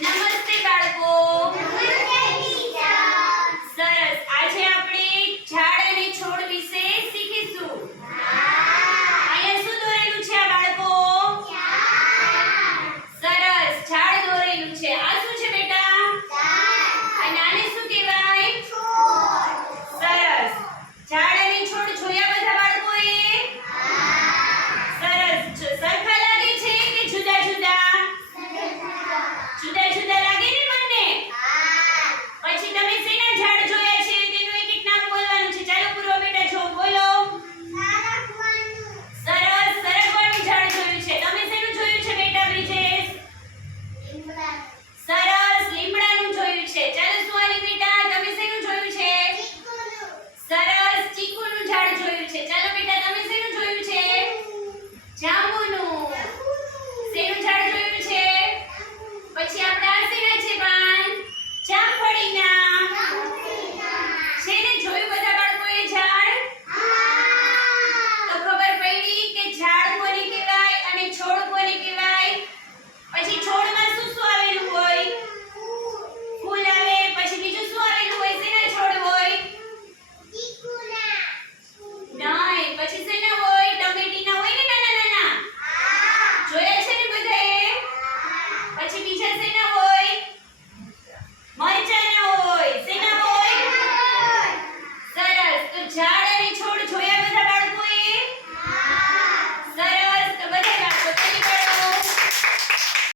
Number